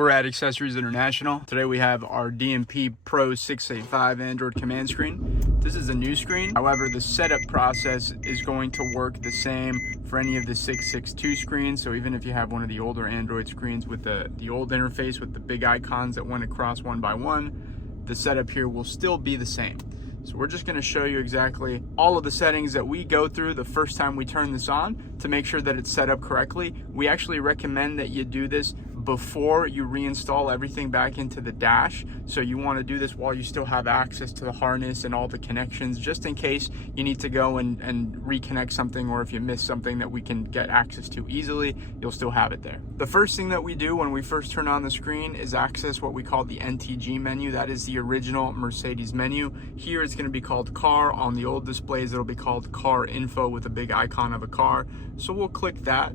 We're at Accessories International. Today we have our DMP Pro 685 Android Command Screen. This is a new screen. However, the setup process is going to work the same for any of the 662 screens. So even if you have one of the older Android screens with the old interface with the big icons that went across one by one, the setup here will still be the same. So we're just going to show you exactly all of the settings that we go through the first time we turn this on to make sure that it's set up correctly. We actually recommend that you do this before you reinstall everything back into the dash. So you want to do this while you still have access to the harness and all the connections, just in case you need to go and reconnect something, or if you miss something that we can get access to easily, you'll still have it there. The first thing that we do when we first turn on the screen is access what we call the NTG menu. That is the original Mercedes menu. Here it's going to be called Car. On the old displays it'll be called Car Info with a big icon of a car. So we'll click that,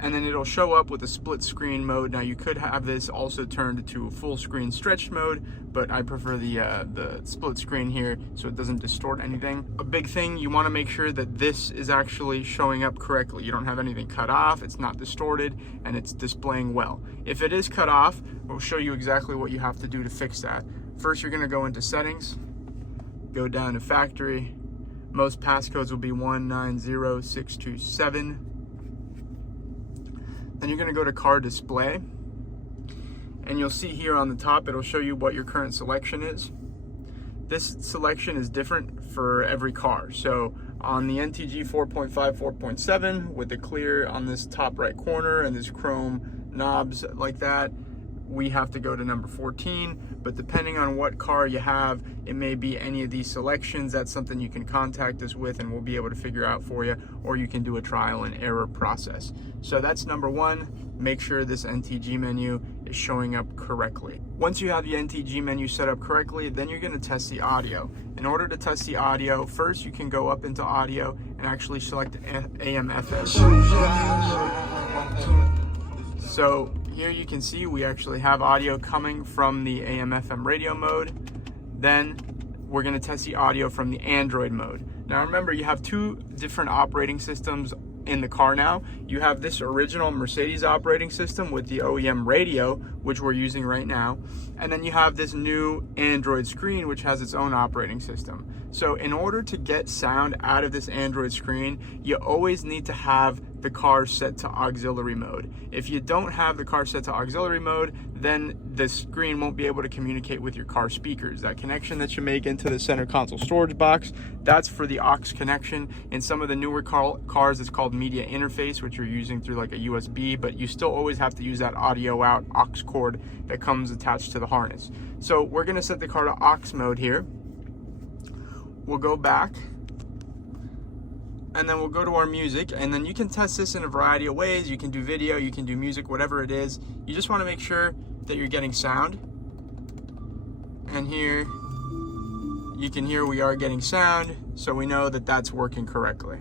and then it'll show up with a split screen mode. Now you could have this also turned to a full screen stretched mode, but I prefer the split screen here so it doesn't distort anything. A big thing, you want to make sure that this is actually showing up correctly. You don't have anything cut off, it's not distorted, and it's displaying well. If it is cut off, we'll show you exactly what you have to do to fix that. First, you're going to go into settings, go down to factory. Most passcodes will be 190627. Then you're going to go to car display, and you'll see here on the top it'll show you what your current selection is. This selection is different for every car. So on the NTG 4.5, 4.7 with the clear on this top right corner and this chrome knobs like that, we have to go to number 14, but depending on what car you have, it may be any of these selections. That's something you can contact us with and we'll be able to figure out for you, or you can do a trial and error process. So that's number one. Make sure this NTG menu is showing up correctly. Once you have the NTG menu set up correctly, then you're going to test the audio. In order to test the audio, first you can go up into audio and actually select AM FM. So here you can see we actually have audio coming from the AM FM radio mode. Then we're going to test the audio from the Android mode. Now remember, you have two different operating systems in the car now. You have this original Mercedes operating system with the OEM radio, which we're using right now, and then you have this new Android screen which has its own operating system. So in order to get sound out of this Android screen, you always need to have the car set to auxiliary mode. If you don't have the car set to auxiliary mode, then the screen won't be able to communicate with your car speakers. That connection that you make into the center console storage box, that's for the aux connection. In some of the newer cars, it's called media interface, which you're using through like a USB, but you still always have to use that audio out aux cord that comes attached to the harness. So we're gonna set the car to aux mode here. We'll go back, and then we'll go to our music, and then you can test this in a variety of ways. You can do video, you can do music, whatever it is. You just want to make sure that you're getting sound. And here you can hear we are getting sound, so we know that that's working correctly.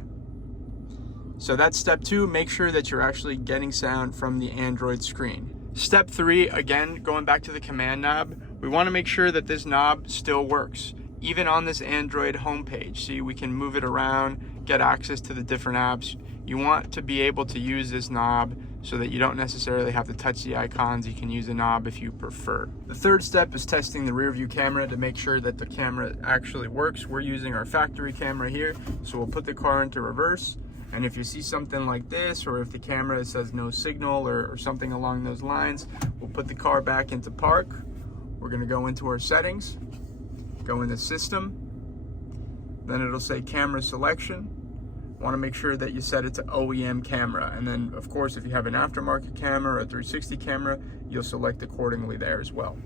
So that's step two. Make sure that you're actually getting sound from the Android screen. Step three, again, going back to the command knob, we want to make sure that this knob still works. Even on this Android homepage, see, we can move it around, get access to the different apps. You want to be able to use this knob so that you don't necessarily have to touch the icons. You can use the knob if you prefer. The third step is testing the rear view camera to make sure that the camera actually works. We're using our factory camera here, so we'll put the car into reverse. And if you see something like this, or if the camera says no signal or something along those lines, we'll put the car back into park. We're gonna go into our settings, go into system, then it'll say camera selection. Want to make sure that you set it to OEM camera, and then of course if you have an aftermarket camera or a 360 camera, you'll select accordingly there as well.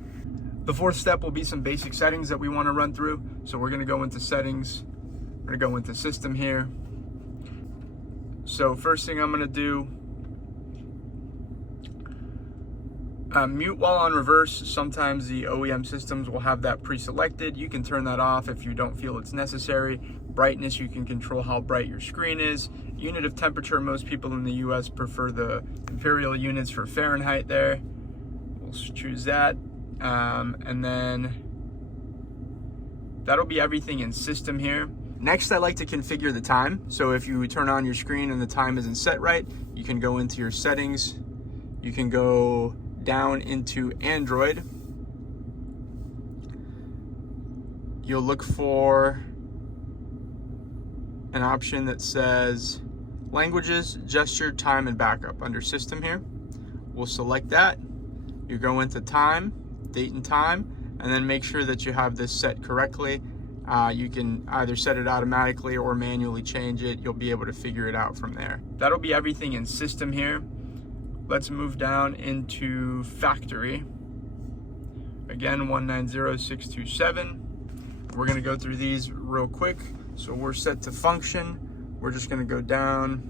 The fourth step will be some basic settings that we want to run through. So we're going to go into settings, we're going to go into system here. So first thing I'm going to do, mute while on reverse. Sometimes the OEM systems will have that pre-selected. You can turn that off if you don't feel it's necessary. Brightness, you can control how bright your screen is. Unit of temperature, most people in the US prefer the imperial units for Fahrenheit there. We'll choose that. And then that'll be everything in system here. Next, I like to configure the time. So if you turn on your screen and the time isn't set right, you can go into your settings. You can go down into Android, you'll look for an option that says languages, gesture, time, and backup under system here. We'll select that. You go into time, date and time, and then make sure that you have this set correctly. You can either set it automatically or manually change it. You'll be able to figure it out from there. That'll be everything in system here. Let's move down into factory. Again, 190627. We're gonna go through these real quick. So we're set to function. We're just gonna go down.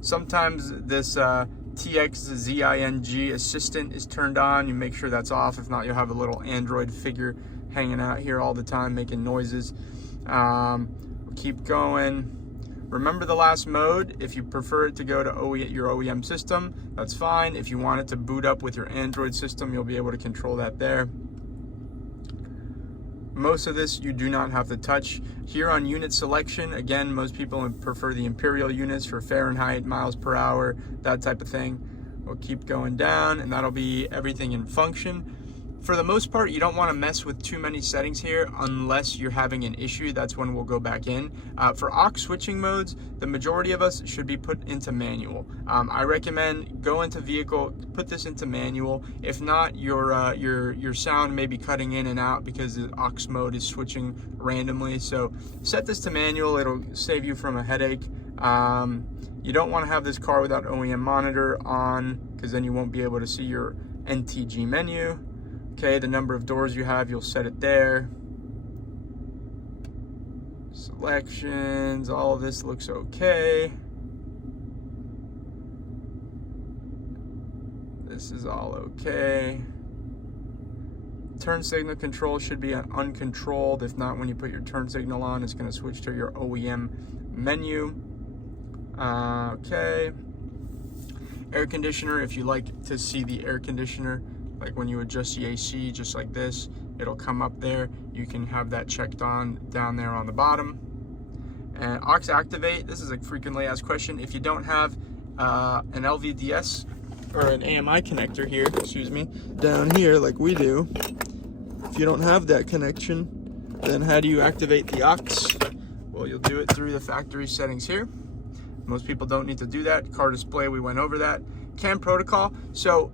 Sometimes this TXZING assistant is turned on. You make sure that's off. If not, you'll have a little Android figure hanging out here all the time making noises. We'll keep going. Remember the last mode. If you prefer it to go to your OEM system, that's fine. If you want it to boot up with your Android system, you'll be able to control that there. Most of this you do not have to touch. Here on unit selection, again, most people prefer the imperial units for Fahrenheit, miles per hour, that type of thing. We'll keep going down, and that'll be everything in function. For the most part, you don't want to mess with too many settings here unless you're having an issue. That's when we'll go back in. For aux switching modes, the majority of us should be put into manual. I recommend go into vehicle, put this into manual. If not, your sound may be cutting in and out because the aux mode is switching randomly. So set this to manual. It'll save you from a headache. You don't want to have this car without OEM monitor on because then you won't be able to see your NTG menu. Okay, the number of doors you have, you'll set it there. Selections, all of this looks okay. This is all okay. Turn signal control should be uncontrolled. If not, when you put your turn signal on, it's going to switch to your OEM menu. Okay. Air conditioner, if you like to see the air conditioner, like when you adjust the AC just like this, it'll come up there. You can have that checked on down there on the bottom. And aux activate, this is a frequently asked question. If you don't have an LVDS or an AMI connector here, excuse me, down here like we do, if you don't have that connection, then how do you activate the aux? Well, you'll do it through the factory settings here. Most people don't need to do that. Car display, we went over that. CAN protocol, so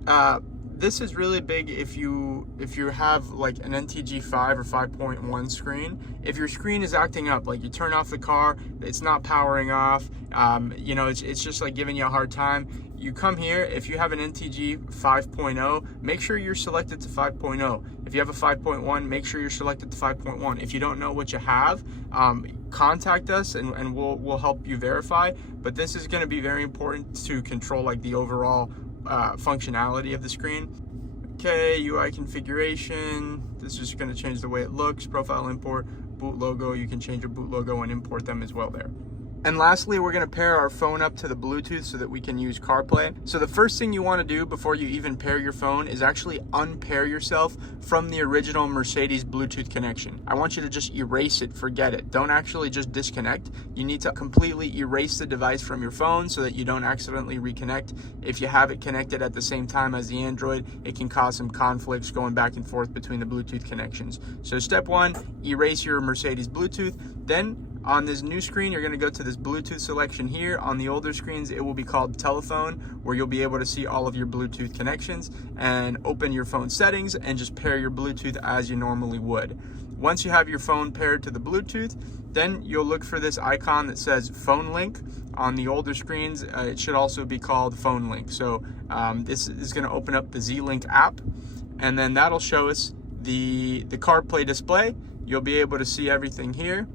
this is really big if you have like an NTG5 or 5.1 screen. If your screen is acting up, like you turn off the car, it's not powering off, you know, it's just like giving you a hard time. You come here, if you have an NTG 5.0, make sure you're selected to 5.0. If you have a 5.1, make sure you're selected to 5.1. If you don't know what you have, contact us and we'll help you verify. But this is going to be very important to control like the overall functionality of the screen. Okay, UI configuration. This is just going to change the way it looks. Profile import, boot logo. You can change your boot logo and import them as well there. And lastly, we're going to pair our phone up to the Bluetooth so that we can use CarPlay. So the first thing you want to do before you even pair your phone is actually unpair yourself from the original Mercedes Bluetooth connection. I want you to just erase it, forget it. Don't actually just disconnect. You need to completely erase the device from your phone so that you don't accidentally reconnect. If you have it connected at the same time as the Android, it can cause some conflicts going back and forth between the Bluetooth connections. So step one, erase your Mercedes Bluetooth. Then on this new screen, you're going to go to this Bluetooth selection here. On the older screens, it will be called telephone, where you'll be able to see all of your Bluetooth connections and open your phone settings and just pair your Bluetooth as you normally would. Once you have your phone paired to the Bluetooth, then you'll look for this icon that says phone link. On the older screens, it should also be called phone link. So this is going to open up the Z-Link app, and then that'll show us the CarPlay display. You'll be able to see everything here.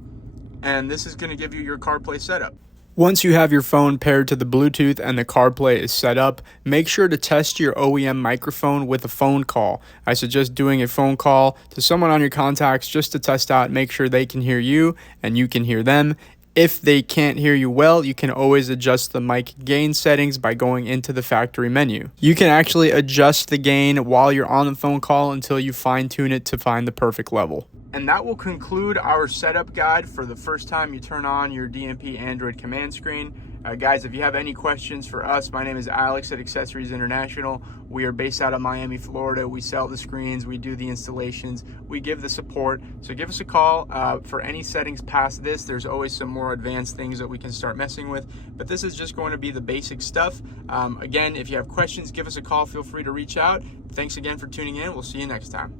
And this is going to give you your CarPlay setup. Once you have your phone paired to the Bluetooth and the CarPlay is set up, make sure to test your OEM microphone with a phone call. I suggest doing a phone call to someone on your contacts just to test out, make sure they can hear you and you can hear them. If they can't hear you well, you can always adjust the mic gain settings by going into the factory menu. You can actually adjust the gain while you're on the phone call until you fine tune it to find the perfect level. And that will conclude our setup guide for the first time you turn on your DMP Android Command Screen. Guys, if you have any questions for us, my name is Alex at Accessories International. We are based out of Miami, Florida. We sell the screens, we do the installations, we give the support. So give us a call for any settings past this. There's always some more advanced things that we can start messing with, but this is just going to be the basic stuff. Again, if you have questions, give us a call. Feel free to reach out. Thanks again for tuning in. We'll see you next time.